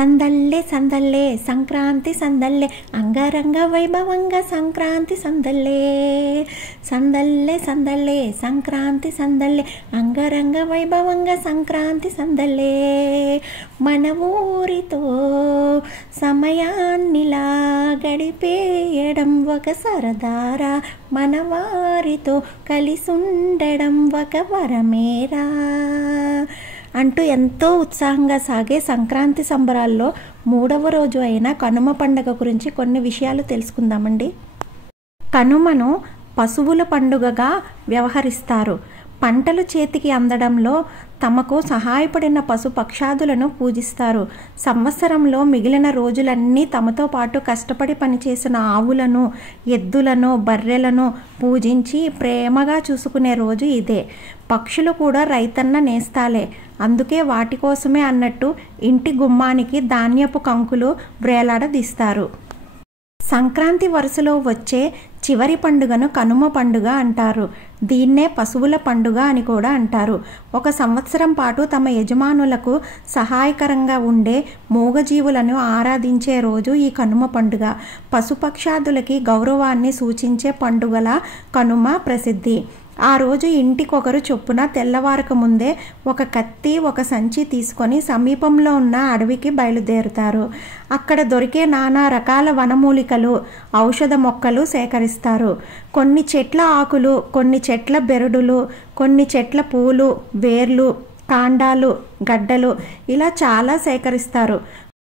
సందళ్ళే సందళ్ళే సంక్రాంతి సందళ్ళే అంగరంగ వైభవంగా సంక్రాంతి సందళ్ళే సందళ్ళే సందళ్ళే సంక్రాంతి సందళ్ళే అంగరంగ వైభవంగా సంక్రాంతి సందళ్ళే మన ఊరితో సమయాన్నిలా గడిపేయడం ఒక సరదారా మన వారితో కలిసుండడం ఒక వరమేరా అంటూ ఎంతో ఉత్సాహంగా సాగే సంక్రాంతి సంబరాల్లో 3వ రోజు అయిన కనుమ పండుగ గురించి కొన్ని విషయాలు తెలుసుకుందామండి. కనుమను పశువుల పండుగగా వ్యవహరిస్తారు. పంటలు చేతికి అందడంలో తమకు సహాయపడిన పశుపక్షాదులను పూజిస్తారు. సంవత్సరంలో మిగిలిన రోజులన్నీ తమతో పాటు కష్టపడి పనిచేసిన ఆవులను, ఎద్దులను, బర్రెలను పూజించి ప్రేమగా చూసుకునే రోజు ఇదే. పక్షులు కూడా రైతన్న నేస్తాలే. అందుకే వాటి కోసమే అన్నట్టు ఇంటి గుమ్మానికి ధాన్యపు కంకులు వ్రేలాడదీస్తారు. సంక్రాంతి వరుసలో వచ్చే చివరి పండుగను కనుమ పండుగ అంటారు. దీన్నే పశువుల పండుగ అని కూడా అంటారు. ఒక సంవత్సరం పాటు తమ యజమానులకు సహాయకరంగా ఉండే మూగజీవులను ఆరాధించే రోజు ఈ కనుమ పండుగ. పశుపక్షాదులకి గౌరవాన్ని సూచించే పండుగల కనుమ ప్రసిద్ధి. ఆ రోజు ఇంటికొకరు చొప్పున తెల్లవారక ముందే ఒక కత్తి, ఒక సంచి తీసుకొని సమీపంలో ఉన్న అడవికి బయలుదేరుతారు. అక్కడ దొరికే నానా రకాల వనమూలికలు, ఔషధ మొక్కలు సేకరిస్తారు. కొన్ని చెట్ల ఆకులు, కొన్ని చెట్ల బెరడులు, కొన్ని చెట్ల పూలు, వేర్లు, కాండాలు, గడ్డలు ఇలా చాలా సేకరిస్తారు.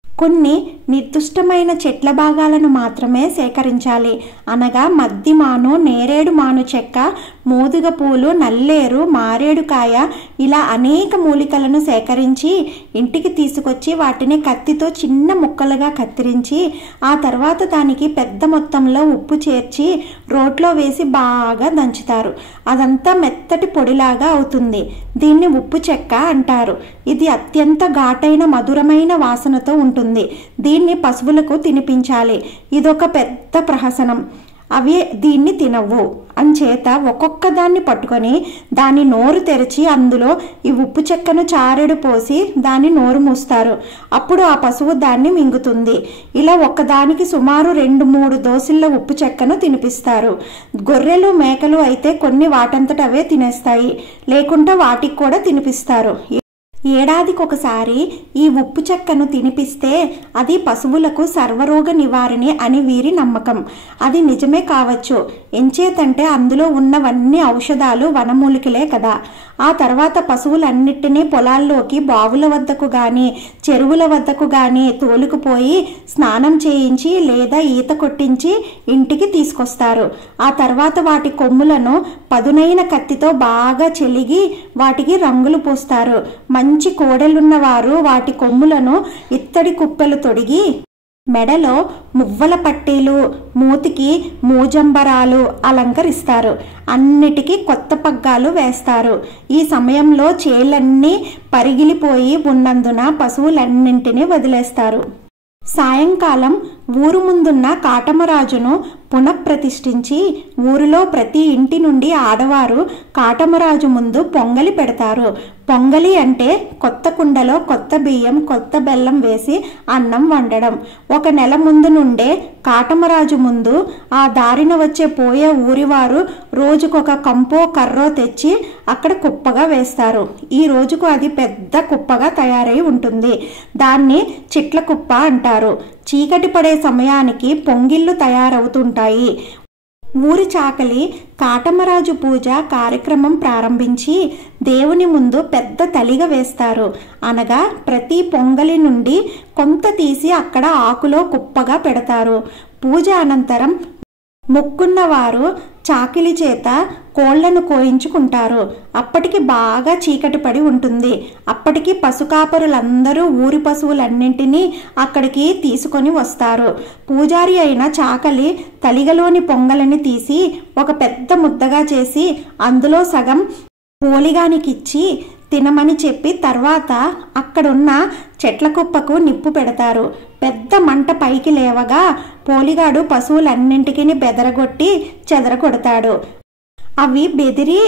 కొన్ని నిర్దిష్టమైన చెట్ల భాగాలను మాత్రమే సేకరించాలి. అనగా మద్ది మాను, నేరేడు మాను చెక్క, మోదుగ పూలు, నల్లేరు, మారేడుకాయ ఇలా అనేక మూలికలను సేకరించి ఇంటికి తీసుకొచ్చి వాటిని కత్తితో చిన్న ముక్కలుగా కత్తిరించి ఆ తర్వాత దానికి పెద్ద మొత్తంలో ఉప్పు చేర్చి రోట్లో వేసి బాగా దంచుతారు. అదంతా మెత్తటి పొడిలాగా అవుతుంది. దీన్ని ఉప్పు చెక్క అంటారు. ఇది అత్యంత ఘాటైన మధురమైన వాసనతో ఉంటుంది. దీన్ని పశువులకు తినిపించాలి. ఇదొక పెద్ద ప్రహసనం. అవి దీన్ని తినవు అంచేత ఒక్కొక్క దాన్ని పట్టుకొని దాని నోరు తెరిచి అందులో ఈ ఉప్పు చెక్కను చారెడు పోసి దాని నోరు మూస్తారు. అప్పుడు ఆ పశువు దాన్ని మింగుతుంది. ఇలా ఒక్కదానికి సుమారు 2-3 దోసిళ్ళ ఉప్పు చెక్కను తినిపిస్తారు. గొర్రెలు, మేకలు అయితే కొన్ని వాటంతట అవే తినేస్తాయి. లేకుంటే వాటికి కూడా తినిపిస్తారు. ఏడాదికొకసారి ఈ ఉప్పు చెక్కను తినిపిస్తే అది పశువులకు సర్వరోగ నివారణి అని వీరి నమ్మకం. అది నిజమే కావచ్చు. ఎంచేతంటే అందులో ఉన్నవన్నీ ఔషధాలు, వనమూలికలే కదా. ఆ తర్వాత పశువులన్నిటినీ పొలాల్లోకి, బావుల వద్దకు గాని, చెరువుల వద్దకు గాని తోలుకుపోయి స్నానం చేయించి లేదా ఈత కొట్టించి ఇంటికి తీసుకొస్తారు. ఆ తర్వాత వాటి కొమ్ములను పదునైన కత్తితో బాగా చెలిగి వాటికి రంగులు పూస్తారు. మంచి కోడెలున్న వారు వాటి కొమ్ములను ఇత్తడి కుప్పెలు తొడిగి మెడలో మువ్వల పట్టీలు, మూతికి మూజంబరాలు అలంకరిస్తారు. అన్నిటికీ కొత్త పగ్గాలు వేస్తారు. ఈ సమయంలో చేలన్నీ పరిగిలిపోయి ఉన్నందున పశువులన్నింటినీ వదిలేస్తారు. సాయంకాలం ఊరు ముందున్న కాటమరాజును పునఃప్రతిష్ఠించి ఊరిలో ప్రతి ఇంటి నుండి ఆడవారు కాటమరాజు ముందు పొంగలి పెడతారు. పొంగలి అంటే కొత్త కుండలో కొత్త బియ్యం, కొత్త బెల్లం వేసి అన్నం వండడం. 1 నెల ముందు నుండే కాటమరాజు ముందు ఆ దారిన వచ్చే పోయే ఊరివారు రోజుకొక కంపో, కర్రో తెచ్చి అక్కడ కుప్పగా వేస్తారు. ఈ రోజుకు అది పెద్ద కుప్పగా తయారై ఉంటుంది. దాన్ని చిట్ల కుప్ప అంటారు. చీకటి పడే సమయానికి పొంగిళ్ళు తయారవుతుంటాయి. ఊరి చాకలి కాటమరాజు పూజ కార్యక్రమం ప్రారంభించి దేవుని ముందు పెద్ద తలిగ వేస్తారు. అనగా ప్రతి పొంగలి నుండి కొంత తీసి అక్కడ ఆకులో కుప్పగా పెడతారు. పూజ అనంతరం మొక్కున్నవారు చాకిలి చేత కోళ్లను కోయించుకుంటారు. అప్పటికి బాగా చీకటి పడి ఉంటుంది. అప్పటికి పశుకాపరులందరూ ఊరి పశువులన్నింటినీ అక్కడికి తీసుకొని వస్తారు. పూజారి అయిన చాకలి తలిగలోని పొంగలిని తీసి ఒక పెద్ద ముద్దగా చేసి అందులో సగం పోలిగానికిచ్చి తినమని చెప్పి తర్వాత అక్కడున్న చెట్ల కుప్పకు నిప్పు పెడతారు. పెద్ద మంట పైకి లేవగా పోలిగాడు పశువులన్నింటికి బెదరగొట్టి చెదరగొడతాడు. అవి బెదిరి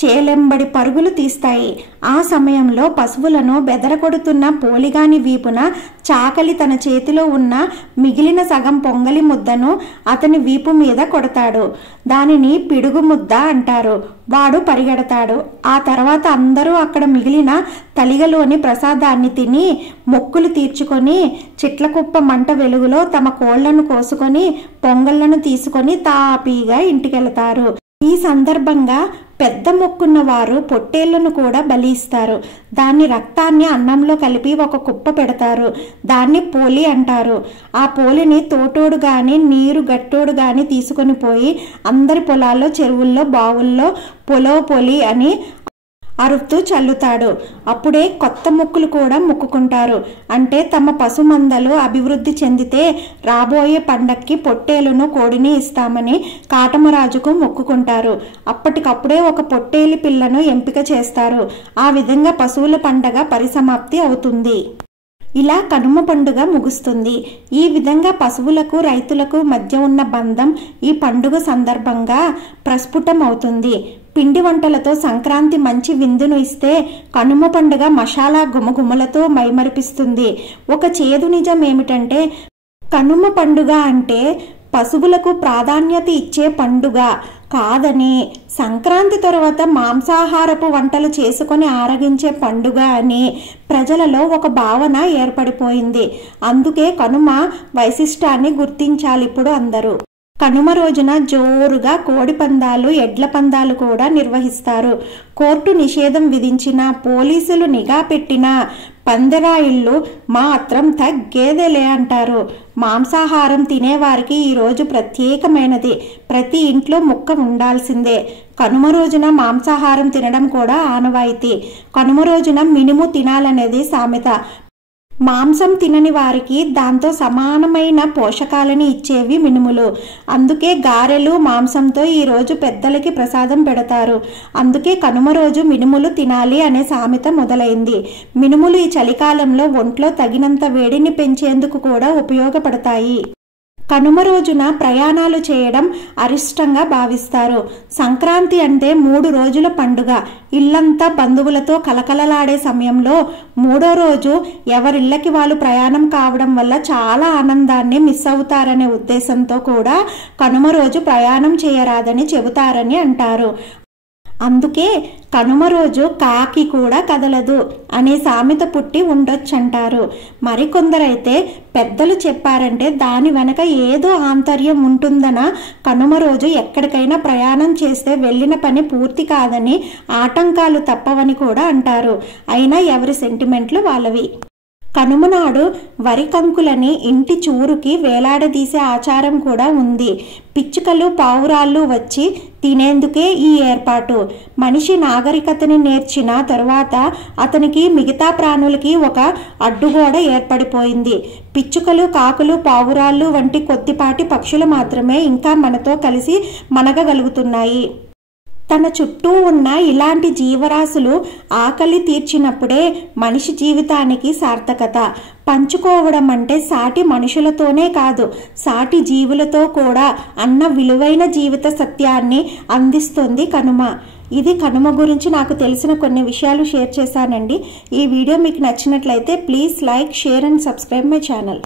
చేలెంబడి పరుగులు తీస్తాయి. ఆ సమయంలో పశువులను బెదరకొడుతున్న పోలిగాని వీపున చాకలి తన చేతిలో ఉన్న మిగిలిన సగం పొంగలి ముద్దను అతని వీపు మీద కొడతాడు. దానిని పిడుగు ముద్ద అంటారు. వాడు పరిగెడతాడు. ఆ తర్వాత అందరూ అక్కడ మిగిలిన తలిగలోని ప్రసాదాన్ని తిని మొక్కులు తీర్చుకొని చిట్లకుప్ప మంట వెలుగులో తమ కోళ్లను కోసుకొని పొంగళ్లను తీసుకొని తాపీగా ఇంటికెళ్తారు. ఈ సందర్భంగా పెద్ద మొక్కున్న వారు పొట్టేళ్లను కూడా బలి ఇస్తారు. దాన్ని రక్తాన్ని అన్నంలో కలిపి ఒక కుప్ప పెడతారు. దాన్ని పోలి అంటారు. ఆ పోలిని తోటోడు గాని నీరు గట్టోడు గాని తీసుకొని పోయి అందరి పొలాల్లో, చెరువుల్లో, బావుల్లో పొలో పొలి అని అరుపుతూ చల్లుతాడు. అప్పుడే కొత్త మొక్కులు కూడా మొక్కుకుంటారు. అంటే తమ పశుమందలు అభివృద్ధి చెందితే రాబోయే పండక్కి పొట్టేలును కోడిని ఇస్తామని కాటమరాజుకు మొక్కుకుంటారు. అప్పటికప్పుడే ఒక పొట్టేలి పిల్లను ఎంపిక చేస్తారు. ఆ విధంగా పశువుల పండగ పరిసమాప్తి అవుతుంది. ఇలా కనుమ పండుగ ముగుస్తుంది. ఈ విధంగా పశువులకు రైతులకు మధ్య ఉన్న బంధం ఈ పండుగ సందర్భంగా ప్రస్ఫుటం అవుతుంది. పిండి వంటలతో సంక్రాంతి మంచి విందును ఇస్తే కనుమ పండుగ మసాలా గుమగుమలతో మైమరిపిస్తుంది. ఒక చేదు నిజం ఏమిటంటే కనుమ పండుగ అంటే పశువులకు ప్రాధాన్యత ఇచ్చే పండుగ కాదని, సంక్రాంతి తర్వాత మాంసాహారపు వంటలు చేసుకొని ఆరగించే పండుగ అని ప్రజలలో ఒక భావన ఏర్పడిపోయింది. అందుకే కనుమ వైశిష్టాన్ని గుర్తించాలి ఇప్పుడు అందరూ. కనుమ రోజున జోరుగా కోడి పందాలు, ఎడ్ల పందాలు కూడా నిర్వహిస్తారు. కోర్టు నిషేధం విధించిన, పోలీసులు నిఘా పెట్టిన పందిరాయిళ్ళు మాత్రం తగ్గేదేలే అంటారు. మాంసాహారం తినేవారికి ఈరోజు ప్రత్యేకమైనది. ప్రతి ఇంట్లో ముక్క ఉండాల్సిందే. కనుమ రోజున మాంసాహారం తినడం కూడా ఆనవాయితీ. కనుమ రోజున మినుము తినాలనేది సామెత. మాంసం తినని వారికి దాంతో సమానమైన పోషకాలని ఇచ్చేవి మినుములు. అందుకే గారెలు మాంసంతో ఈరోజు పెద్దలకి ప్రసాదం పెడతారు. అందుకే కనుమ రోజు మినుములు తినాలి అనే సామెత మొదలైంది. మినుములు ఈ చలికాలంలో ఒంట్లో తగినంత వేడిని పెంచేందుకు కూడా ఉపయోగపడతాయి. కనుమ రోజున ప్రయాణాలు చేయడం అరిష్టంగా భావిస్తారు. సంక్రాంతి అంటే 3 రోజుల పండుగ. ఇల్లంతా బంధువులతో కలకలలాడే సమయంలో 3వ రోజు ఎవరిళ్ళకి వాళ్ళు ప్రయాణం కావడం వల్ల చాలా ఆనందాన్ని మిస్ అవుతారనే ఉద్దేశంతో కూడా కనుమ రోజు ప్రయాణం చేయరాదని చెబుతారని అంటారు. అందుకే కనుమ రోజు కాకి కూడా కదలదు అనే సామెత పుట్టి ఉండొచ్చంటారు. మరికొందరైతే పెద్దలు చెప్పారంటే దాని వెనక ఏదో ఆంతర్యం ఉంటుందన కనుమ రోజు ఎక్కడికైనా ప్రయాణం చేస్తే వెళ్ళిన పని పూర్తి కాదని, ఆటంకాలు తప్పవని కూడా అంటారు. అయినా ఎవరి సెంటిమెంట్లు వాళ్ళవి. కనుమ నాడు వరి కంకులని ఇంటి చూరుకి వేలాడదీసే ఆచారం కూడా ఉంది. పిచ్చుకలు, పావురాళ్ళు వచ్చి తినేందుకే ఈ ఏర్పాటు. మనిషి నాగరికతని నేర్చిన తరువాత అతనికి మిగతా ప్రాణులకి ఒక అడ్డుగోడ ఏర్పడిపోయింది. పిచ్చుకలు, కాకులు, పావురాళ్ళు వంటి కొద్దిపాటి పక్షులు మాత్రమే ఇంకా మనతో కలిసి మనగగలుగుతున్నాయి. తన చుట్టూ ఉన్న ఇలాంటి జీవరాశులు ఆకలి తీర్చినప్పుడే మనిషి జీవితానికి సార్థకత. పంచుకోవడం అంటే సాటి మనుషులతోనే కాదు, సాటి జీవులతో కూడా అన్న విలువైన జీవిత సత్యాన్ని అందిస్తుంది కనుమ. ఇది కనుమ గురించి నాకు తెలిసిన కొన్ని విషయాలు షేర్ చేశానండి. ఈ వీడియో మీకు నచ్చినట్లయితే please like, share and subscribe my channel.